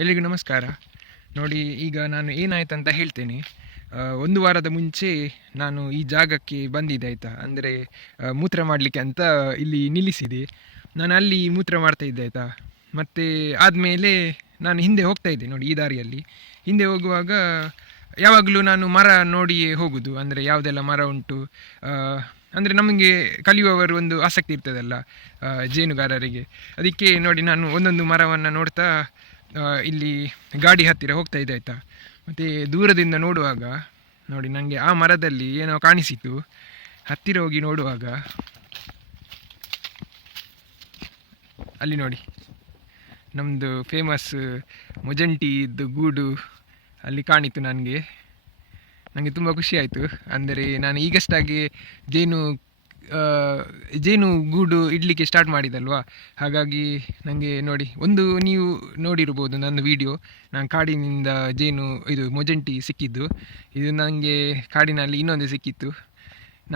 ಎಲ್ರಿಗೂ ನಮಸ್ಕಾರ. ನೋಡಿ, ಈಗ ನಾನು ಏನಾಯ್ತಂತ ಹೇಳ್ತೇನೆ. ಒಂದು ವಾರದ ಮುಂಚೆ ನಾನು ಈ ಜಾಗಕ್ಕೆ ಬಂದಿದ್ದೆ, ಆಯಿತಾ. ಅಂದರೆ ಮೂತ್ರ ಮಾಡಲಿಕ್ಕೆ ಅಂತ ಇಲ್ಲಿ ನಿಲ್ಲಿಸಿದೆ. ನಾನು ಅಲ್ಲಿ ಮೂತ್ರ ಮಾಡ್ತಾ ಇದ್ದೆ, ಆಯಿತಾ. ಮತ್ತು ಆದಮೇಲೆ ನಾನು ಹಿಂದೆ ಹೋಗ್ತಾ ಇದ್ದೆ. ನೋಡಿ, ಈ ದಾರಿಯಲ್ಲಿ ಹಿಂದೆ ಹೋಗುವಾಗ ಯಾವಾಗಲೂ ನಾನು ಮರ ನೋಡಿಯೇ ಹೋಗೋದು. ಅಂದರೆ ಯಾವುದೆಲ್ಲ ಮರ ಉಂಟು, ಅಂದರೆ ನಮಗೆ ಕಲಿಯುವವರು ಒಂದು ಆಸಕ್ತಿ ಇರ್ತದಲ್ಲ ಜೇನುಗಾರರಿಗೆ. ಅದಕ್ಕೆ ನೋಡಿ, ನಾನು ಒಂದೊಂದು ಮರವನ್ನು ನೋಡ್ತಾ ಇಲ್ಲಿ ಗಾಡಿ ಹತ್ತಿರ ಹೋಗ್ತಾ ಇದ್ದೆ, ಆಯಿತಾ. ಮತ್ತು ದೂರದಿಂದ ನೋಡುವಾಗ ನೋಡಿ, ನನಗೆ ಆ ಮರದಲ್ಲಿ ಏನೋ ಕಾಣಿಸಿತು. ಹತ್ತಿರ ಹೋಗಿ ನೋಡುವಾಗ ಅಲ್ಲಿ ನೋಡಿ, ನಮ್ಮದು ಫೇಮಸ್ ಮೊಜಂಟಿದು ಗೂಡು ಅಲ್ಲಿ ಕಾಣಿತು. ನನಗೆ ತುಂಬ ಖುಷಿ ಆಯಿತು. ಅಂದರೆ ನಾನು ಈಗಷ್ಟಾಗಿ ಜೇನು ಗೂಡು ಇಡಲಿಕ್ಕೆ ಸ್ಟಾರ್ಟ್ ಮಾಡಿದಲ್ವಾ, ಹಾಗಾಗಿ ನನಗೆ ನೋಡಿ, ಒಂದು ನೀವು ನೋಡಿರ್ಬೋದು ನನ್ನ ವಿಡಿಯೋ, ನಾನು ಕಾಡಿನಿಂದ ಇದು ಮೊಜಂಟಿ ಸಿಕ್ಕಿದ್ದು. ಇದು ನನಗೆ ಕಾಡಿನಲ್ಲಿ ಇನ್ನೊಂದು ಸಿಕ್ಕಿತ್ತು.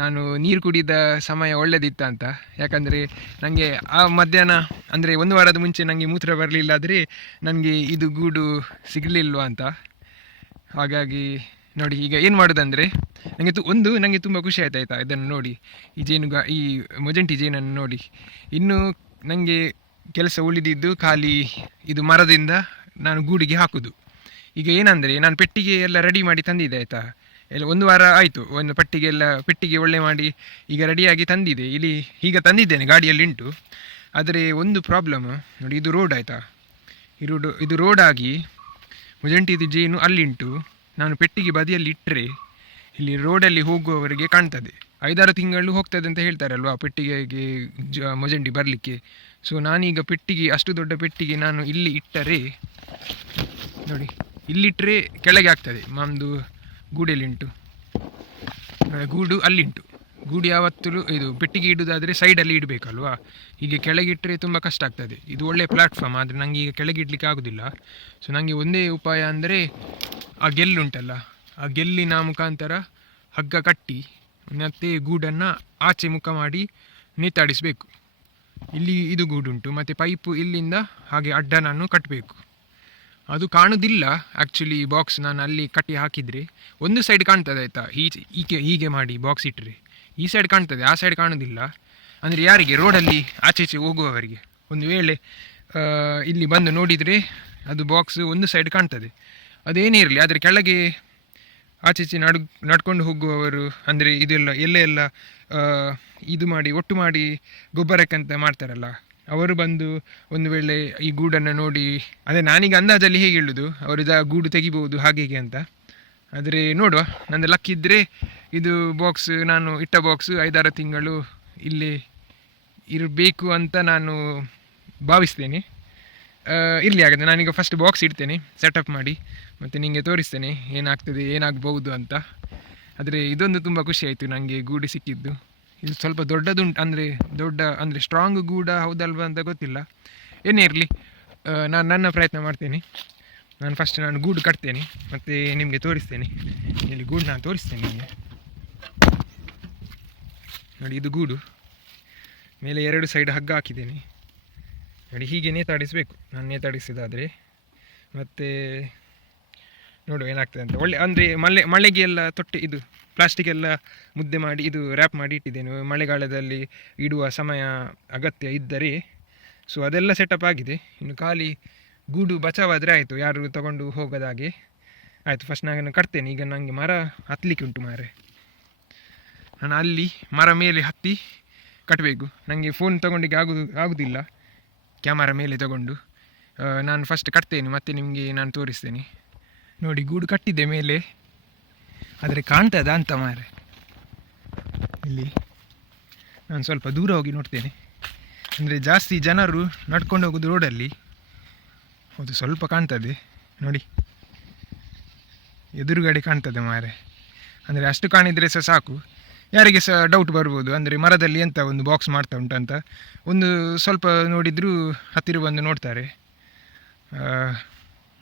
ನಾನು ನೀರು ಕುಡಿದ ಸಮಯ ಒಳ್ಳೆದಿತ್ತ, ಯಾಕಂದರೆ ನನಗೆ ಆ ಮಧ್ಯಾಹ್ನ ಅಂದರೆ ಒಂದು ವಾರದ ಮುಂಚೆ ನನಗೆ ಮೂತ್ರ ಬರಲಿಲ್ಲ, ಆದರೆ ನನಗೆ ಇದು ಗೂಡು ಸಿಗಲಿಲ್ವ ಅಂತ. ಹಾಗಾಗಿ ನೋಡಿ, ಈಗ ಏನು ಮಾಡೋದಂದರೆ ನನಗೆ ತುಂಬ ಖುಷಿ ಆಯ್ತಾಯ್ತಾ ಇದನ್ನು ನೋಡಿ, ಈ ಮೊಜಂಟಿ ಜೇನನ್ನು ನೋಡಿ. ಇನ್ನು ನನಗೆ ಕೆಲಸ ಉಳಿದಿದ್ದು ಖಾಲಿ ಇದು ಮರದಿಂದ ನಾನು ಗೂಡಿಗೆ ಹಾಕೋದು. ಈಗ ಏನಂದರೆ, ನಾನು ಪೆಟ್ಟಿಗೆ ಎಲ್ಲ ರೆಡಿ ಮಾಡಿ ತಂದಿದ್ದೆ, ಆಯಿತಾ. ಎಲ್ಲ ಒಂದು ವಾರ ಆಯಿತು. ಒಂದು ಪೆಟ್ಟಿಗೆ ಒಳ್ಳೆ ಮಾಡಿ ಈಗ ರೆಡಿಯಾಗಿ ತಂದಿದೆ. ಇಲ್ಲಿ ಈಗ ತಂದಿದ್ದೇನೆ, ಗಾಡಿಯಲ್ಲಿ ಉಂಟು. ಆದರೆ ಒಂದು ಪ್ರಾಬ್ಲಮ್ ನೋಡಿ, ಇದು ರೋಡ್, ಆಯಿತಾ. ಇದು ರೋಡ್ ಆಗಿ ಮೊಜಂಟಿದು ಜೇನು ಅಲ್ಲಿಂಟು. ನಾನು ಪೆಟ್ಟಿಗೆ ಬದಿಯಲ್ಲಿ ಇಟ್ಟರೆ ಇಲ್ಲಿ ರೋಡಲ್ಲಿ ಹೋಗುವವರಿಗೆ ಕಾಣ್ತದೆ. 5-6 ತಿಂಗಳು ಹೋಗ್ತದೆ ಅಂತ ಹೇಳ್ತಾರಲ್ವಾ ಪೆಟ್ಟಿಗೆಗೆ ಮೊಜಂಟಿ ಬರಲಿಕ್ಕೆ. ಸೊ ನಾನೀಗ ಅಷ್ಟು ದೊಡ್ಡ ಪೆಟ್ಟಿಗೆ ನಾನು ಇಲ್ಲಿ ಇಟ್ಟರೆ ನೋಡಿ, ಇಲ್ಲಿಟ್ಟರೆ ಕೆಳಗೆ ಆಗ್ತದೆ. ನಮ್ಮದು ಗೂಡಲ್ಲಿಂಟು, ಗೂಡು ಅಲ್ಲಿಂಟು. ಗೂಡು ಯಾವತ್ತೂ ಇದು ಪೆಟ್ಟಿಗೆ ಇಡೋದಾದರೆ ಸೈಡಲ್ಲಿ ಇಡಬೇಕಲ್ವಾ. ಹೀಗೆ ಕೆಳಗಿಟ್ಟರೆ ತುಂಬ ಕಷ್ಟ ಆಗ್ತದೆ. ಇದು ಒಳ್ಳೆ ಪ್ಲ್ಯಾಟ್ಫಾರ್ಮ್, ಆದರೆ ನನಗೆ ಈಗ ಕೆಳಗೆ ಇಡಲಿಕ್ಕೆ ಆಗೋದಿಲ್ಲ. ಸೊ ನನಗೆ ಒಂದೇ ಉಪಾಯ ಅಂದರೆ, ಆ ಗೆಲ್ಲುಂಟಲ್ಲ, ಆ ಗೆಲ್ಲಿನ ಮುಖಾಂತರ ಹಗ್ಗ ಕಟ್ಟಿ ಮತ್ತು ಗೂಡನ್ನು ಆಚೆ ಮುಖ ಮಾಡಿ ನೇತಾಡಿಸಬೇಕು. ಇಲ್ಲಿ ಇದು ಗೂಡುಂಟು, ಮತ್ತು ಪೈಪು ಇಲ್ಲಿಂದ ಹಾಗೆ ಅಡ್ಡ ನಾನು ಕಟ್ಟಬೇಕು. ಅದು ಕಾಣೋದಿಲ್ಲ ಆ್ಯಕ್ಚುಲಿ. ಬಾಕ್ಸ್ ನಾನು ಅಲ್ಲಿ ಕಟ್ಟಿ ಹಾಕಿದರೆ ಒಂದು ಸೈಡ್ ಕಾಣ್ತದೆ, ಆಯಿತಾ. ಹೀಗೆ ಮಾಡಿ ಬಾಕ್ಸ್ ಇಟ್ಟರೆ ಈ ಸೈಡ್ ಕಾಣ್ತದೆ, ಆ ಸೈಡ್ ಕಾಣೋದಿಲ್ಲ. ಅಂದರೆ ಯಾರಿಗೆ ರೋಡಲ್ಲಿ ಆಚೆ ಹೋಗುವವರಿಗೆ ಒಂದು ವೇಳೆ ಇಲ್ಲಿ ಬಂದು ನೋಡಿದರೆ ಅದು ಬಾಕ್ಸ್ ಒಂದು ಸೈಡ್ ಕಾಣ್ತದೆ. ಅದೇನೇ ಇರಲಿ, ಆದರೆ ಕೆಳಗೆ ಆಚೆ ನಡ್ಕೊಂಡು ಹೋಗುವವರು, ಅಂದರೆ ಎಲ್ಲ ಇದು ಮಾಡಿ ಒಟ್ಟು ಮಾಡಿ ಗೊಬ್ಬರಕ್ಕಂತ ಮಾಡ್ತಾರಲ್ಲ, ಅವರು ಬಂದು ಒಂದು ವೇಳೆ ಈ ಗೂಡನ್ನು ನೋಡಿ, ಅದೇ ನಾನೀಗ ಅಂದಾಜಲ್ಲಿ ಹೇಗೆ ಹೇಳೋದು, ಅವರು ಗೂಡು ತೆಗಿಬೋದು ಹಾಗೆ ಅಂತ. ಆದರೆ ನೋಡುವ, ನಂದು ಲಕ್ ಇದ್ದರೆ ಇದು ಬಾಕ್ಸ್, ನಾನು ಇಟ್ಟ ಬಾಕ್ಸು 5-6 ತಿಂಗಳು ಇಲ್ಲೇ ಇರಬೇಕು ಅಂತ ನಾನು ಭಾವಿಸ್ತೇನೆ. ಇರಲಿ, ಹಾಗಾದರೆ ನಾನೀಗ ಫಸ್ಟ್ ಬಾಕ್ಸ್ ಇಡ್ತೇನೆ ಸೆಟಪ್ ಮಾಡಿ, ಮತ್ತು ನಿಮಗೆ ತೋರಿಸ್ತೇನೆ ಏನಾಗ್ಬೋದು ಅಂತ. ಆದರೆ ಇದೊಂದು ತುಂಬ ಖುಷಿ ಆಯಿತು ನನಗೆ ಗೂಡು ಸಿಕ್ಕಿದ್ದು. ಇದು ಸ್ವಲ್ಪ ದೊಡ್ಡದುಂಟು, ಅಂದರೆ ಸ್ಟ್ರಾಂಗ್ ಗೂಡ ಹೌದಲ್ವ ಅಂತ ಗೊತ್ತಿಲ್ಲ. ಏನೇ ಇರಲಿ, ನಾನು ನನ್ನ ಪ್ರಯತ್ನ ಮಾಡ್ತೇನೆ. ನಾನು ಗೂಡು ಕಟ್ತೇನೆ ಮತ್ತು ನಿಮಗೆ ತೋರಿಸ್ತೇನೆ. ಇಲ್ಲಿ ಗೂಡು ನಾನು ತೋರಿಸ್ತೇನೆ ನಿಮಗೆ. ನೋಡಿ, ಇದು ಗೂಡು. ಮೇಲೆ 2 ಸೈಡ್ ಹಗ್ಗ ಹಾಕಿದ್ದೇನೆ ನೋಡಿ. ಹೀಗೆ ನೇತಾಡಿಸಬೇಕು, ನಾನು ನೇತಾಡಿಸಿದಾದರೆ. ಮತ್ತು ನೋಡು ಏನಾಗ್ತದೆ ಅಂತ. ಅಂದರೆ ಮಳೆಗೆ ಎಲ್ಲ ಇದು ಪ್ಲಾಸ್ಟಿಕ್ ಎಲ್ಲ ಮುದ್ದೆ ಮಾಡಿ ಇದು ರ್ಯಾಪ್ ಮಾಡಿ ಇಟ್ಟಿದ್ದೇನೆ, ಮಳೆಗಾಲದಲ್ಲಿ ಇಡುವ ಸಮಯ ಅಗತ್ಯ ಇದ್ದರೆ. ಸೊ ಅದೆಲ್ಲ ಸೆಟಪ್ ಆಗಿದೆ. ಇನ್ನು ಖಾಲಿ ಗೂಡು ಬಚಾವಾದರೆ ಆಯಿತು, ಯಾರು ತಗೊಂಡು ಹೋಗೋದಾಗೆ ಆಯಿತು. ಫಸ್ಟ್ ನಾನು ಕಟ್ತೇನೆ. ಈಗ ನನಗೆ ಮರ ಹತ್ತಲಿಕ್ಕೆ ಉಂಟು ಮಾರೆ. ನಾನು ಅಲ್ಲಿ ಮರ ಮೇಲೆ ಹತ್ತಿ ಕಟ್ಟಬೇಕು. ನನಗೆ ಫೋನ್ ತೊಗೊಂಡಿಗೆ ಆಗೋದಿಲ್ಲ, ಕ್ಯಾಮರಾ ಮೇಲೆ ತಗೊಂಡು. ನಾನು ಫಸ್ಟ್ ಕಟ್ತೇನೆ, ಮತ್ತು ನಿಮಗೆ ನಾನು ತೋರಿಸ್ತೇನೆ. ನೋಡಿ, ಗೂಡು ಕಟ್ಟಿದ್ದೆ ಮೇಲೆ, ಆದರೆ ಕಾಣ್ತದ ಅಂತ ಮಾರೆ. ಇಲ್ಲಿ ನಾನು ಸ್ವಲ್ಪ ದೂರ ಹೋಗಿ ನೋಡ್ತೇನೆ, ಅಂದರೆ ಜಾಸ್ತಿ ಜನರು ನಡ್ಕೊಂಡು ಹೋಗೋದು ರೋಡಲ್ಲಿ. ಹೌದು, ಸ್ವಲ್ಪ ಕಾಣ್ತದೆ ನೋಡಿ, ಎದುರುಗಡೆ ಕಾಣ್ತದೆ ಮಾರೆ. ಅಂದರೆ ಅಷ್ಟು ಕಾಣಿದರೆ ಸಾಕು, ಯಾರಿಗೆ ಸಹ ಡೌಟ್ ಬರ್ಬೋದು, ಅಂದರೆ ಮರದಲ್ಲಿ ಎಂತ ಒಂದು ಬಾಕ್ಸ್ ಮಾಡ್ತಾ ಉಂಟಂತ. ಒಂದು ಸ್ವಲ್ಪ ನೋಡಿದರೂ ಹತ್ತಿರ ಬಂದು ನೋಡ್ತಾರೆ.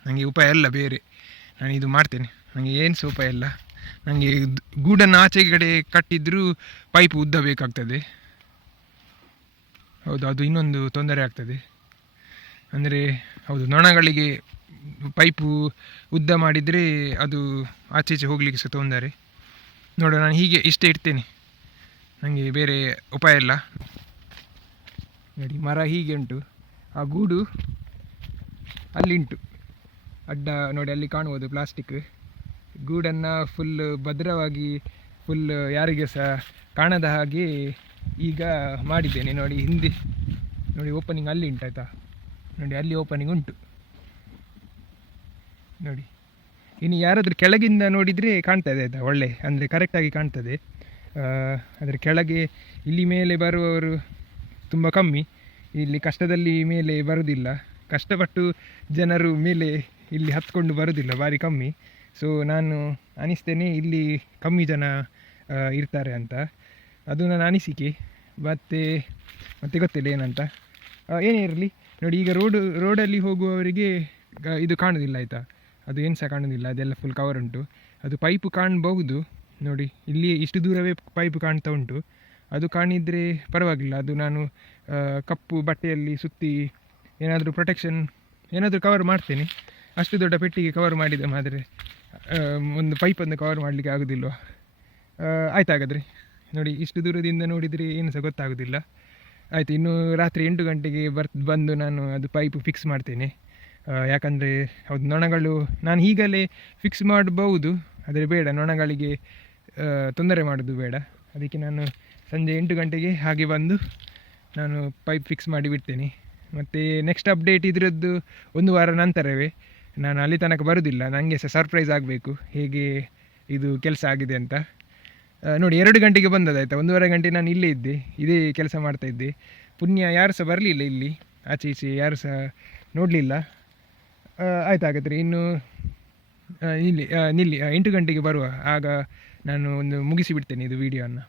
ನನಗೆ ಉಪಾಯ ಎಲ್ಲ ಬೇರೆ, ನಾನು ಇದು ಮಾಡ್ತೇನೆ. ನನಗೆ ಏನು ಸಹ ಉಪಾಯ ಇಲ್ಲ. ನನಗೆ ಗೂಡನ್ನು ಆಚೆ ಕಡೆ ಕಟ್ಟಿದ್ರೂ ಪೈಪು ಉದ್ದ ಬೇಕಾಗ್ತದೆ. ಹೌದು, ಅದು ಇನ್ನೊಂದು ತೊಂದರೆ ಆಗ್ತದೆ. ಅಂದರೆ ಹೌದು, ನೊಣಗಳಿಗೆ ಪೈಪು ಉದ್ದ ಮಾಡಿದರೆ ಅದು ಆಚೆ ಈಚೆ ಹೋಗಲಿಕ್ಕೆ ಸಹ ತೊಂದರೆ. ನೋಡುವ, ನಾನು ಹೀಗೆ ಇಷ್ಟೇ ಇಡ್ತೇನೆ, ನನಗೆ ಬೇರೆ ಉಪಾಯ ಇಲ್ಲ. ನೋಡಿ, ಮರ ಹೀಗೆ ಉಂಟು, ಆ ಗೂಡು ಅಲ್ಲಿಂಟು ಅಡ್ಡ ನೋಡಿ, ಅಲ್ಲಿ ಕಾಣ್ಬೋದು ಪ್ಲಾಸ್ಟಿಕ್ ಗೂಡನ್ನು ಫುಲ್ ಭದ್ರವಾಗಿ ಫುಲ್ ಯಾರಿಗೆ ಸಹ ಕಾಣದ ಹಾಗೆ ಈಗ ಮಾಡಿದ್ದೇನೆ. ನೋಡಿ ಹಿಂದೆ ನೋಡಿ ಓಪನಿಂಗ್ ಅಲ್ಲಿ ಉಂಟಾಯ್ತಾ, ನೋಡಿ ಅಲ್ಲಿ ಓಪನಿಂಗ್ ಉಂಟು ನೋಡಿ. ಇನ್ನು ಯಾರಾದರೂ ಕೆಳಗಿಂದ ನೋಡಿದರೆ ಕಾಣ್ತದೆ ಆಯಿತಾ, ಒಳ್ಳೆ ಅಂದರೆ ಕರೆಕ್ಟಾಗಿ ಕಾಣ್ತದೆ. ಅದರ ಕೆಳಗೆ ಇಲ್ಲಿ ಮೇಲೆ ಬರುವವರು ತುಂಬ ಕಮ್ಮಿ, ಇಲ್ಲಿ ಕಷ್ಟದಲ್ಲಿ ಮೇಲೆ ಬರುವುದಿಲ್ಲ, ಕಷ್ಟಪಟ್ಟು ಜನರು ಮೇಲೆ ಇಲ್ಲಿ ಹತ್ಕೊಂಡು ಬರೋದಿಲ್ಲ, ಭಾರಿ ಕಮ್ಮಿ. ಸೊ ನಾನು ಅನಿಸ್ತೇನೆ ಇಲ್ಲಿ ಕಮ್ಮಿ ಜನ ಇರ್ತಾರೆ ಅಂತ, ಅದು ನನ್ನ ಅನಿಸಿಕೆ. ಮತ್ತೆ ಗೊತ್ತಿಲ್ಲ ಏನಂತ. ಏನೇ ಇರಲಿ ನೋಡಿ, ಈಗ ರೋಡಲ್ಲಿ ಹೋಗುವವರಿಗೆ ಇದು ಕಾಣೋದಿಲ್ಲ ಆಯಿತಾ, ಅದು ಏನು ಸಹ ಕಾಣೋದಿಲ್ಲ, ಅದೆಲ್ಲ ಫುಲ್ ಕವರ್ ಉಂಟು. ಅದು ಪೈಪು ಕಾಣಬಹುದು ನೋಡಿ, ಇಲ್ಲಿ ಇಷ್ಟು ದೂರವೇ ಪೈಪು ಕಾಣ್ತಾ ಉಂಟು. ಅದು ಕಾಣಿದರೆ ಪರವಾಗಿಲ್ಲ, ಅದು ನಾನು ಕಪ್ಪು ಬಟ್ಟೆಯಲ್ಲಿ ಸುತ್ತಿ ಏನಾದರೂ ಪ್ರೊಟೆಕ್ಷನ್ ಏನಾದರೂ ಕವರ್ ಮಾಡ್ತೇನೆ. ಅಷ್ಟು ದೊಡ್ಡ ಪೆಟ್ಟಿಗೆ ಕವರ್ ಮಾಡಿದೆ ಮಾದರೆ ಒಂದು ಪೈಪನ್ನು ಕವರ್ ಮಾಡಲಿಕ್ಕೆ ಆಗೋದಿಲ್ವ? ಆಯ್ತು, ಹಾಗಾದರೆ ನೋಡಿ, ಇಷ್ಟು ದೂರದಿಂದ ನೋಡಿದರೆ ಏನು ಸಹ ಗೊತ್ತಾಗೋದಿಲ್ಲ. ಆಯಿತು, ಇನ್ನು ರಾತ್ರಿ 8 ಗಂಟೆಗೆ ಬಂದು ನಾನು ಅದು ಪೈಪು ಫಿಕ್ಸ್ ಮಾಡ್ತೇನೆ. ಯಾಕಂದರೆ ಹೌದು, ನೊಣಗಳು ನಾನು ಈಗಲೇ ಫಿಕ್ಸ್ ಮಾಡಬಹುದು, ಆದರೆ ಬೇಡ, ನೊಣಗಳಿಗೆ ತೊಂದರೆ ಮಾಡೋದು ಬೇಡ. ಅದಕ್ಕೆ ನಾನು ಸಂಜೆ 8 ಗಂಟೆಗೆ ಹಾಗೆ ಬಂದು ನಾನು ಪೈಪ್ ಫಿಕ್ಸ್ ಮಾಡಿ ಬಿಡ್ತೇನೆ. ಮತ್ತು ನೆಕ್ಸ್ಟ್ ಅಪ್ಡೇಟ್ ಇದರದ್ದು 1 ವಾರ ನಂತರವೇ. ನಾನು ಅಲ್ಲಿ ತನಕ ಬರೋದಿಲ್ಲ, ನನಗೆ ಸಹ ಸರ್ಪ್ರೈಸ್ ಆಗಬೇಕು ಹೇಗೆ ಇದು ಕೆಲಸ ಆಗಿದೆ ಅಂತ. ನೋಡಿ, 2 ಗಂಟೆಗೆ ಬಂದದಾಯ್ತಾ, 1.5 ಗಂಟೆ ನಾನು ಇಲ್ಲೇ ಇದ್ದೆ, ಇದೇ ಕೆಲಸ ಮಾಡ್ತಾಯಿದ್ದೆ. ಪುಣ್ಯ ಯಾರು ಸಹ ಬರಲಿಲ್ಲ ಇಲ್ಲಿ, ಆಚೆ ಈಚೆ ಯಾರು ಸಹ ನೋಡಲಿಲ್ಲ. ಆಯ್ತು, ಹಾಗಾದರೆ ಇನ್ನು ನಿಲ್ಲಿ 8 ಗಂಟೆಗೆ ಬರುವ, ಆಗ ನಾನು ಒಂದು ಮುಗಿಸಿಬಿಡ್ತೇನೆ ಇದು ವಿಡಿಯೋವನ್ನು.